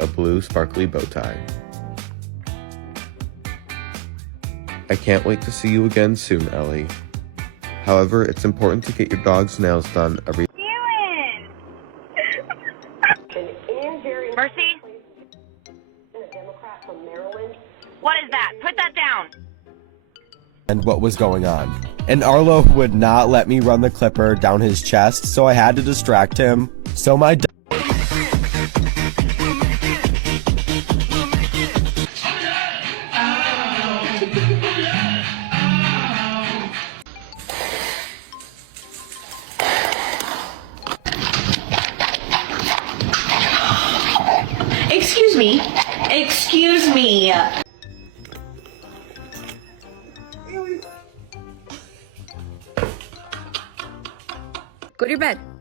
a blue sparkly bow tie. I can't wait to see you again soon, Ellie. However, it's important to get your dog's nails done every Mercy? What is that? Put that down. and what was going on. And Arlo would not let me run the clipper down his chest, so I had to distract him. So my Excuse me. Excuse me. Go to your bed.